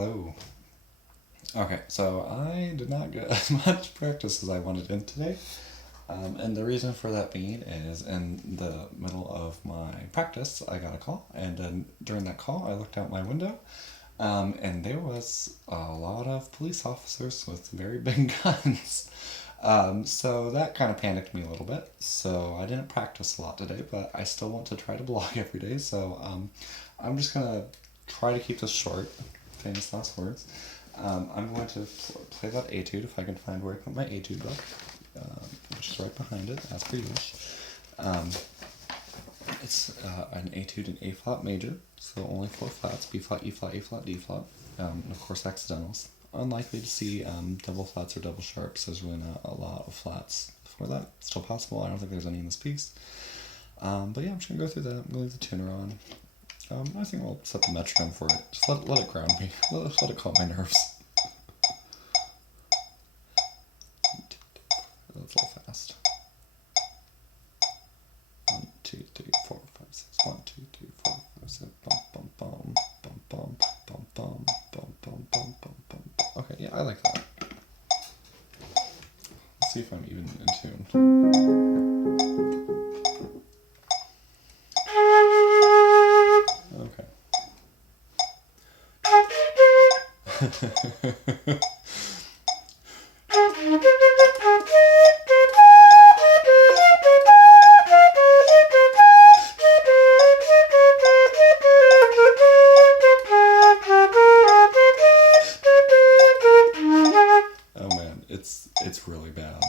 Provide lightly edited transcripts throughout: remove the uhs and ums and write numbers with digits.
Hello. Okay, so I did not get as much practice as I wanted in today. And the reason for that being is in the middle of my practice, I got a call. And then during that call, I looked out my window. And there was a lot of police officers with very big guns. So that kind of panicked me a little bit. So I didn't practice a lot today, but I still want to try to blog every day. So I'm just going to try to keep this short. Famous last words. I'm going to play that Etude if I can find where I put my Etude book, which is right behind it, as per usual. It's an Etude in A flat major, so only 4 flats: B flat, E flat, A flat, D flat, and of course accidentals. Unlikely to see double flats or double sharps. There's really not a lot of flats for that. Still possible. I don't think there's any in this piece. But yeah, I'm just gonna go through that. I'm gonna leave the tuner on. I think I'll set the metronome for it. Just let it ground me. Let it calm my nerves. That's a little fast. 1, 2, 3, 4, 5, 6. 1, 2, 3, 4, 5, 6. Bum bum bum bum bum bum bum bum bum bum bum bum. Okay, yeah, I like that. Let's see if I'm even in tune. Okay. Oh man, it's really bad.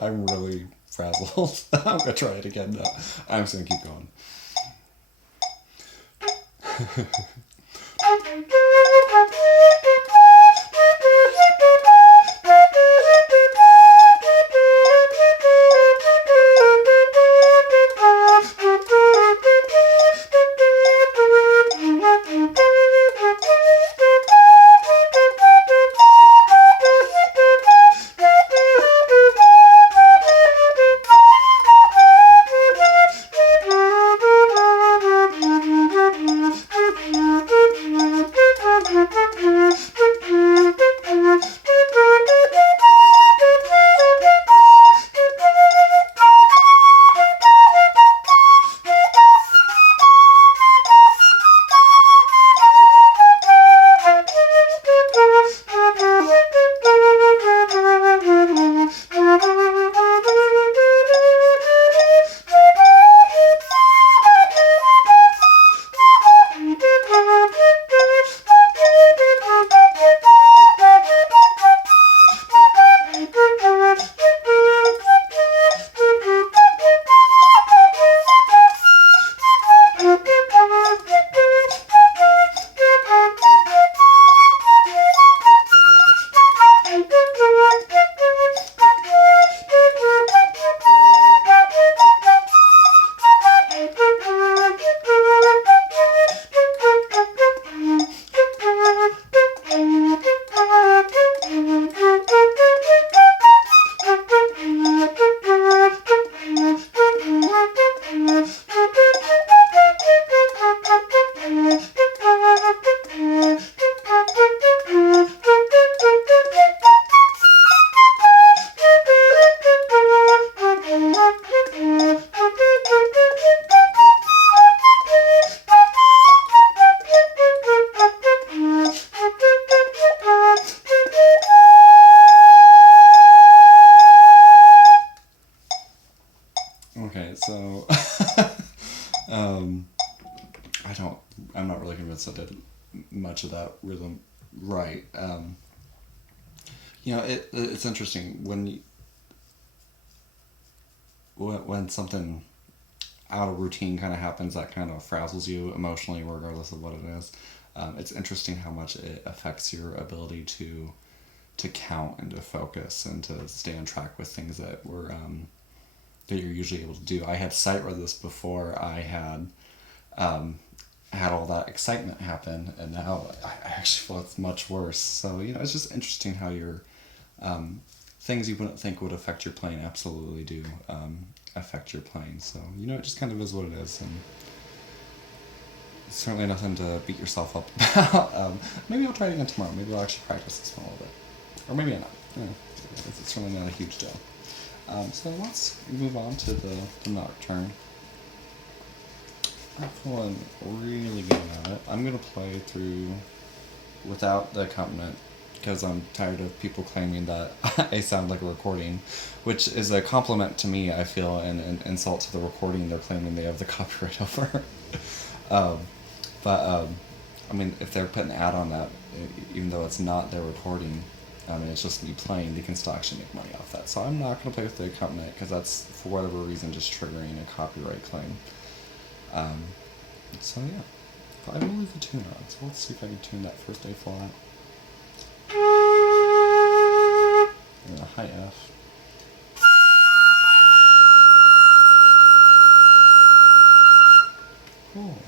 I'm really frazzled. I'm gonna try it again now. I'm just gonna keep going. Okay, so I'm not really convinced I did much of that rhythm right. It's interesting when something out of routine kind of happens that kind of frazzles you emotionally, regardless of what it is. It's interesting how much it affects your ability to count and to focus and to stay on track with things that you're usually able to do. I had sight read this before I had all that excitement happen, and now I actually feel it's much worse. So it's just interesting how your things you wouldn't think would affect your playing absolutely do affect your playing. So it just kind of is what it is. And certainly nothing to beat yourself up about. Maybe I'll try it again tomorrow. Maybe I'll actually practice this one a little bit. Or maybe not. It's certainly not a huge deal. So let's move on to the Nocturne. I'm feeling really good at it. I'm going to play through without the accompaniment because I'm tired of people claiming that I sound like a recording, which is a compliment to me, I feel, and an insult to the recording they're claiming they have the copyright over. I mean, if they're putting an ad on that, even though it's not their recording, it's just me playing, they can still actually make money off that. So I'm not going to play with the accompaniment because that's, for whatever reason, just triggering a copyright claim. So yeah, but I will leave the tune on, so let's see if I can tune that first A flat. And a high F. Cool.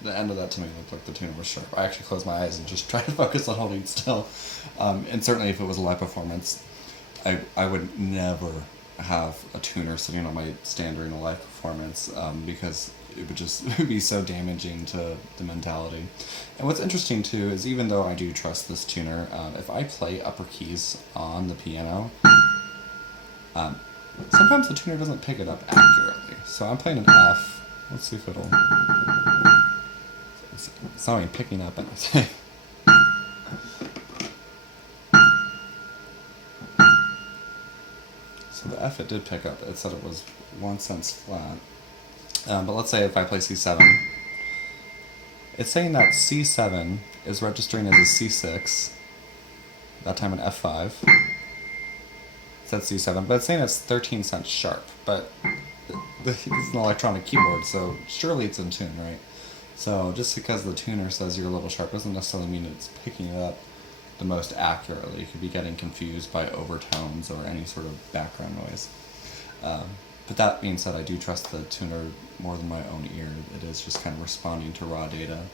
The end of that to me looked like the tuner was sharp. I actually closed my eyes and just tried to focus on holding still. And certainly if it was a live performance, I would never have a tuner sitting on my stand during a live performance because it would be so damaging to the mentality. And what's interesting too is even though I do trust this tuner, if I play upper keys on the piano, sometimes the tuner doesn't pick it up accurately. So I'm playing an F. Let's see if it'll... It's not even picking up anything. So the F it did pick up. It said it was 1 cent flat. But let's say if I play C7, it's saying that C7 is registering as a C6, that time an F5. It said C7, but it's saying it's 13 cents sharp. But it's an electronic keyboard, so surely it's in tune, right? So just because the tuner says you're a little sharp doesn't necessarily mean it's picking it up the most accurately. You could be getting confused by overtones or any sort of background noise. But that being said, I do trust the tuner more than my own ear. It is just kind of responding to raw data.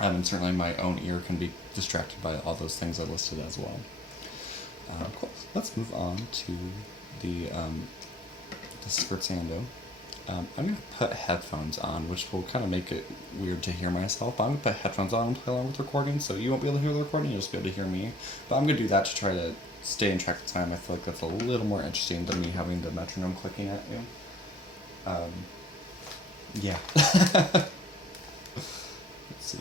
And certainly my own ear can be distracted by all those things I listed as well. Cool. Let's move on to the Scherzando. I'm going to put headphones on, which will kind of make it weird to hear myself. But I'm going to put headphones on and play along with the recording, so you won't be able to hear the recording, you'll just be able to hear me. But I'm going to do that to try to stay in track of time. I feel like that's a little more interesting than me having the metronome clicking at you. Yeah. Let's see.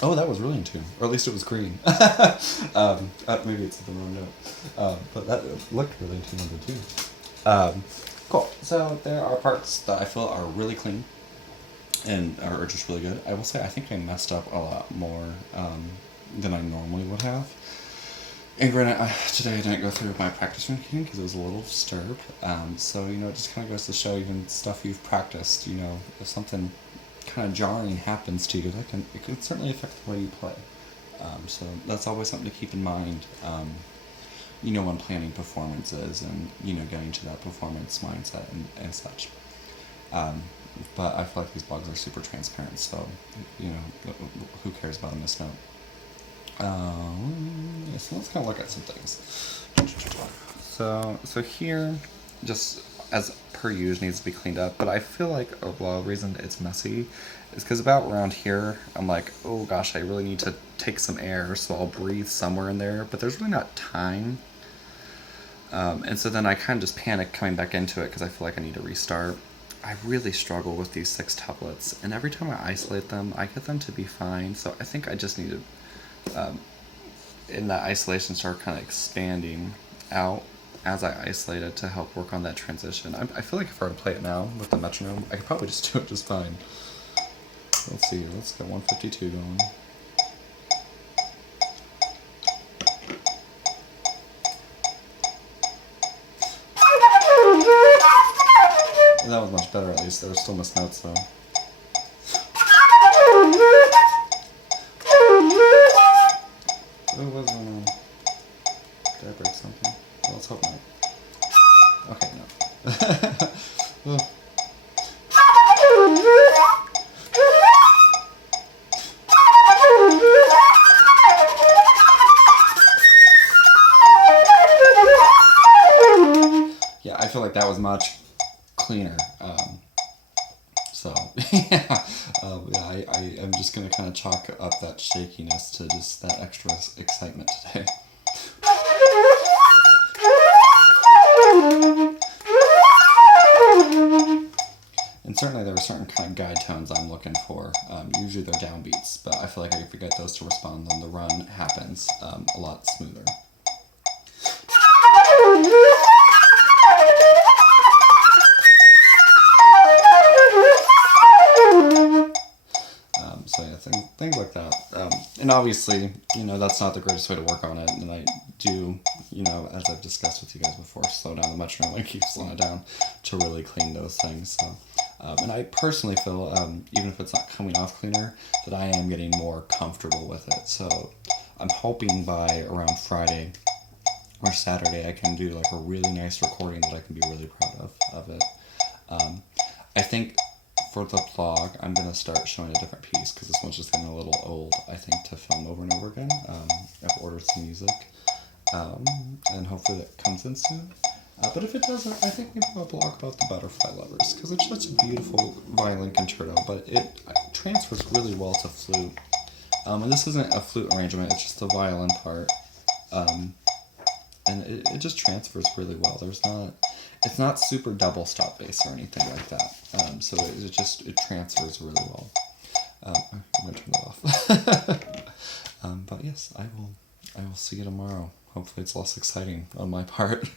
Oh, that was really in tune. Or at least it was green. Maybe it's the wrong note. But that looked really in tune with it too. Cool. So there are parts that I feel are really clean and are just really good. I will say I think I messed up a lot more than I normally would have. And granted, today I didn't go through my practice routine because it was a little disturbed. So, it just kind of goes to show even stuff you've practiced, if something kind of jarring happens to you, it can certainly affect the way you play. So that's always something to keep in mind, when planning performances and, getting to that performance mindset and such. But I feel like these blogs are super transparent, so, who cares about a misnote? So let's kind of look at some things. So here, just as per usual, needs to be cleaned up. But I feel like the reason it's messy is because about around here, I'm like, oh gosh, I really need to take some air, so I'll breathe somewhere in there. But there's really not time. And so then I kind of just panic coming back into it because I feel like I need to restart. I really struggle with these 6 tuplets, and every time I isolate them, I get them to be fine. So I think I just need to, in that isolation, start kind of expanding out as I isolate it to help work on that transition. I feel like if I were to play it now with the metronome, I could probably just do it just fine. Let's see, let's get 152 going. That was much better, at least. There were still missed notes, though. Oh, what's going on? Did I break something? Well, let's hope not. Okay, no. Oh. I feel like that was much cleaner. So, yeah, I am just going to kind of chalk up that shakiness to just that extra excitement today. And certainly there are certain kind of guide tones I'm looking for. Usually they're downbeats, but I feel like if we get those to respond, then the run happens a lot smoother. So yeah, things like that. And obviously, that's not the greatest way to work on it. And I do, as I've discussed with you guys before, slow down the metronome and keep slowing it down to really clean those things. So, and I personally feel, even if it's not coming off cleaner, that I am getting more comfortable with it. So I'm hoping by around Friday or Saturday I can do like a really nice recording that I can be really proud of it. I think for the vlog, I'm going to start showing a different piece because this one's just getting a little old, I think, to film over and over again. I've ordered some music, and hopefully that comes in soon. But if it doesn't, I think maybe I'll blog about the Butterfly Lovers because it's such a beautiful violin concerto, but it transfers really well to flute. And this isn't a flute arrangement, it's just the violin part. And it just transfers really well. It's not super double stop bass or anything like that. So it transfers really well. I'm gonna turn that off. But yes, I will see you tomorrow. Hopefully it's less exciting on my part.